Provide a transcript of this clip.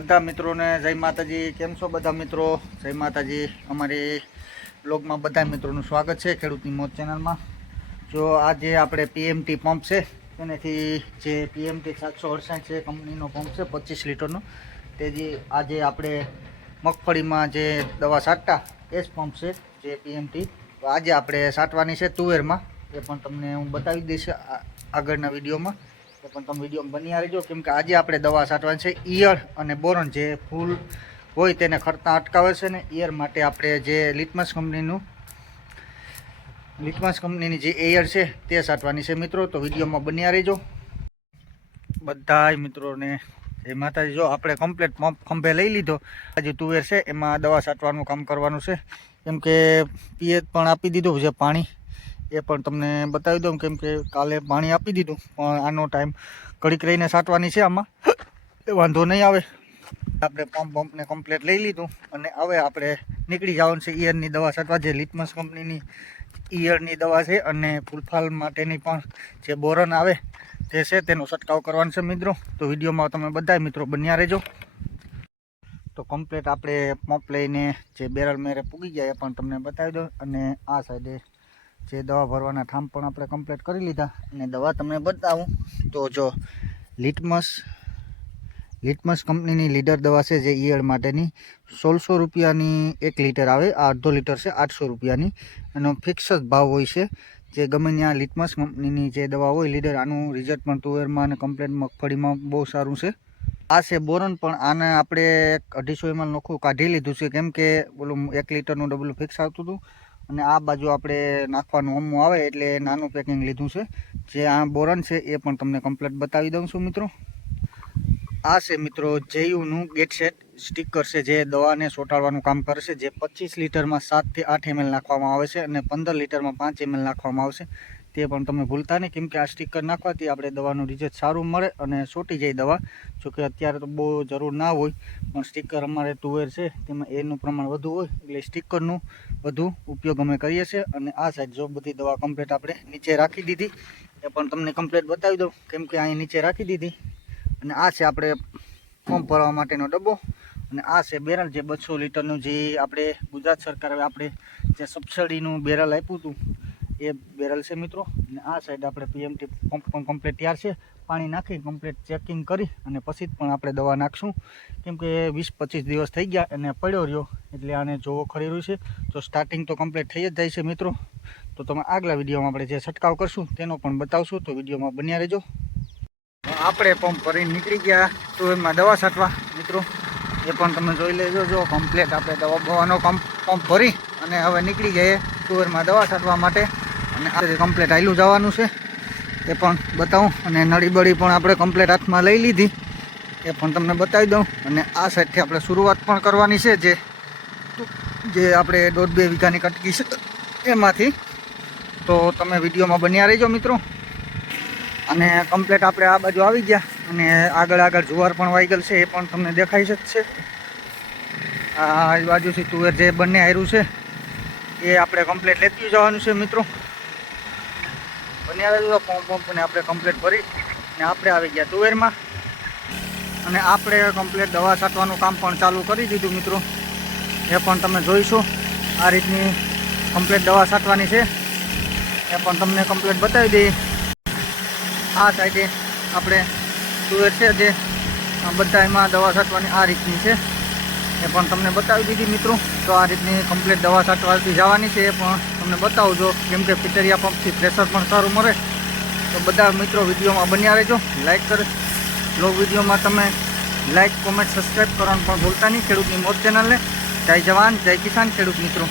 બધા મિત્રોને જય માતાજી। કેમ છો બધા મિત્રો? જય માતાજી। અમારી બ્લોગમાં બધા મિત્રોનું સ્વાગત છે ખેડૂતની મોજ ચેનલમાં। જો આજે આપણે પીએમટી પંપ છે તેનાથી જે પીએમટી 768 છે કંપનીનો પંપ છે 25 લીટરનો, તે જે આજે આપણે મગફળીમાં જે દવા છાંટતા એ જ પંપ છે જે પીએમટી આજે આપણે છાંટવાની છે તુવેરમાં। એ પણ તમને હું બતાવી દઈશ આગળના વિડીયોમાં, એ પણ તમે વિડીયોમાં બની રહેજો। કેમ કે આજે આપણે દવા છાંટવાની છે ઈયળ અને બોરન, જે ફૂલ હોય તેને ખરતા અટકાવે છે ને ઈયળ માટે આપણે જે લિટમસ કંપનીની જે ઈયળ છે તે છાંટવાની છે મિત્રો। તો વિડીયોમાં બની રહેજો બધા મિત્રોને જય માતાજી। જો આપણે કમ્પ્લીટ પંપ ખંભે લઈ લીધો, આજે તુવેર છે એમાં દવા છાંટવાનું કામ કરવાનું છે। કેમ કે પિયત પણ આપી દીધું છે પાણી, એ પણ તમને બતાવી દઉં। કેમ કે કાલે પાણી આપી દીધું, પણ આનો ટાઈમ ઘડીક રહીને છાંટવાની છે, આમાં વાંધો નહીં આવે। આપણે પંપને કમ્પ્લીટ લઈ લીધું અને હવે આપણે નીકળી જવાનું છે ઈયળની દવા છાંટવા, જે લિટમસ કંપનીની ઈયળની દવા છે અને ફૂલફાલ માટેની પણ જે બોરન આવે તે છે, તેનો છંટકાવ કરવાનો છે મિત્રો। તો વિડીયોમાં તમે બધા મિત્રો બન્યા રહેજો। તો કમ્પ્લીટ આપણે પંપ લઈને જે બેરલ મેરે પૂગી જાય એ પણ તમને બતાવી દો। અને આ સાઈડે જે દવા ભરવાના ઠામ પણ આપણે કમ્પ્લીટ કરી લીધા અને દવા તમને બતાવું તો જો લિટમસ કંપનીની લીડર દવા છે જે ઈયળ માટેની 1600 રૂપિયાની 1 લીટર આવે। આ અડધો લીટર છે 800 રૂપિયાની, એનો ફિક્સ જ ભાવ હોય છે। જે ગમે ત્યાં લિટમસ કંપનીની જે દવા હોય લીડર, આનું રિઝલ્ટ પણ તુવેરમાં અને કમ્પ્લીટ મગફળીમાં બહુ સારું છે। આ છે બોરન, પણ આને આપણે 250 ml નોખું કાઢી લીધું છે, કેમ કે બોલું 1 લીટરનું ડબલું ફિક્સ આવતું હતું અને આ બાજુ આપણે નાખવાનું હમું આવે એટલે નાનું પેકિંગ લીધું છે। જે આ બોરન છે એ પણ તમને કમ્પ્લીટ બતાવી દઉં છું મિત્રો। આ છે મિત્રો જેયુનું ગેટ સેટ સ્ટીકર છે, જે દવાને ચોંટાડવાનું કામ કરશે। જે 25 લીટરમાં 7 થી 8 ml નાખવામાં આવે છે અને 15 લીટરમાં 5 ml નાખવામાં આવશે। તે પણ તમે ભૂલતા નહીં, કેમ કે આ સ્ટીકર નાખવાથી આપણે દવાનું રિઝલ્ટ સારું મળે અને ચોંટી જાય દવા। જોકે અત્યારે તો બહુ જરૂર ના હોય, પણ સ્ટીકર અમારે તુવેર છે તેમાં એનું પ્રમાણ વધુ હોય એટલે સ્ટીકરનું વધુ ઉપયોગ અમે કરીએ છીએ। અને આ સાઈડ જો બધી દવા કમ્પ્લીટ આપણે નીચે રાખી દીધી, એ પણ તમને કમ્પ્લીટ બતાવી દઉં, કેમ કે અહીં નીચે રાખી દીધી। અને આ છે આપણે પંપ ભરવા માટેનો ડબ્બો, અને આ છે બેરલ જે 200 લીટરનું, જે આપણે ગુજરાત સરકારે આપણે જે સબસિડીનું બેરલ આપ્યું હતું એ બેરલ છે મિત્રો। અને આ સાઈડ આપણે પીએમટી પંપ પણ કમ્પ્લીટ તૈયાર છે, પાણી નાખી કમ્પ્લીટ ચેકિંગ કરી અને પછી જ પણ આપણે દવા નાખશું। કેમ કે 20-25 દિવસ થઈ ગયા અને પડ્યો રહ્યો એટલે આને જોવો ખરી રહ્યું છે। તો સ્ટાર્ટિંગ તો કમ્પ્લીટ થઈ જ જાય છે મિત્રો। તો તમે આગલા વિડીયોમાં આપણે જે છંટકાવ કરશું તેનો પણ બતાવશું, તો વિડીયોમાં બન્યા રહેજો। આપણે પંપ ભરીને નીકળી ગયા તુવેરમાં દવા છાંટવા મિત્રો, એ પણ તમે જોઈ લેજો। જો કમ્પ્લીટ આપણે દવા બવાનો પંપ ભરી અને હવે નીકળી જઈએ તુવેરમાં દવા છાંટવા માટે। અને આ કમ્પ્લીટ આયલું જવાનું છે એ પણ બતાવું, અને નળી બળી પણ આપણે કમ્પ્લીટ હાથમાં લઈ લીધી, એ પણ તમને બતાવી દઉં। અને આ સાઈડથી આપણે શરૂઆત પણ કરવાની છે, જે આપણે 1.5-2 વીઘાની કટકી છે એમાંથી। તો તમે વિડીયોમાં બન્યા રહેજો મિત્રો। અને કમ્પ્લીટ આપણે આ બાજુ આવી ગયા અને આગળ જુવાર પણ વાગેલ છે, એ પણ તમને દેખાઈ શકશે। આ બાજુથી તુવેર જે બંને હાર્યું છે એ આપણે કમ્પ્લીટ લેતી જવાનું છે મિત્રો। બન્યા રહેજો। પંપને આપણે કમ્પ્લીટ ભરી અને આપણે આવી ગયા તુવેરમાં, અને આપણે કમ્પ્લીટ દવા છાંટવાનું કામ પણ ચાલુ કરી દીધું મિત્રો। એ પણ તમે જોઈશો આ રીતની કમ્પ્લીટ દવા છાંટવાની છે, એ પણ તમને કમ્પ્લીટ બતાવી દઈએ। આ સાઈડે આપણે તુવેર છે જે બધા એમાં દવા છાંટવાની આ રીતની છે, એ પણ તમને બતાવી દીધી મિત્રો। તો આ રીતની કમ્પ્લીટ દવા છાંટવાથી જવાની છે, એ પણ તમને બતાવજો, કેમ કે પિતરિયા પંપથી પ્રેશર પણ સારું મળે। તો બધા મિત્રો વિડીયોમાં બન્યા રહેજો। લાઇક કરો બ્લોગ વિડીયોમાં તમે લાઇક, કોમેન્ટ, સબસ્ક્રાઈબ કરવાનું પણ ભૂલતા નહીં ખેડૂતની મોજ ચેનલને। જય જવાન જય કિસાન ખેડૂત મિત્રો।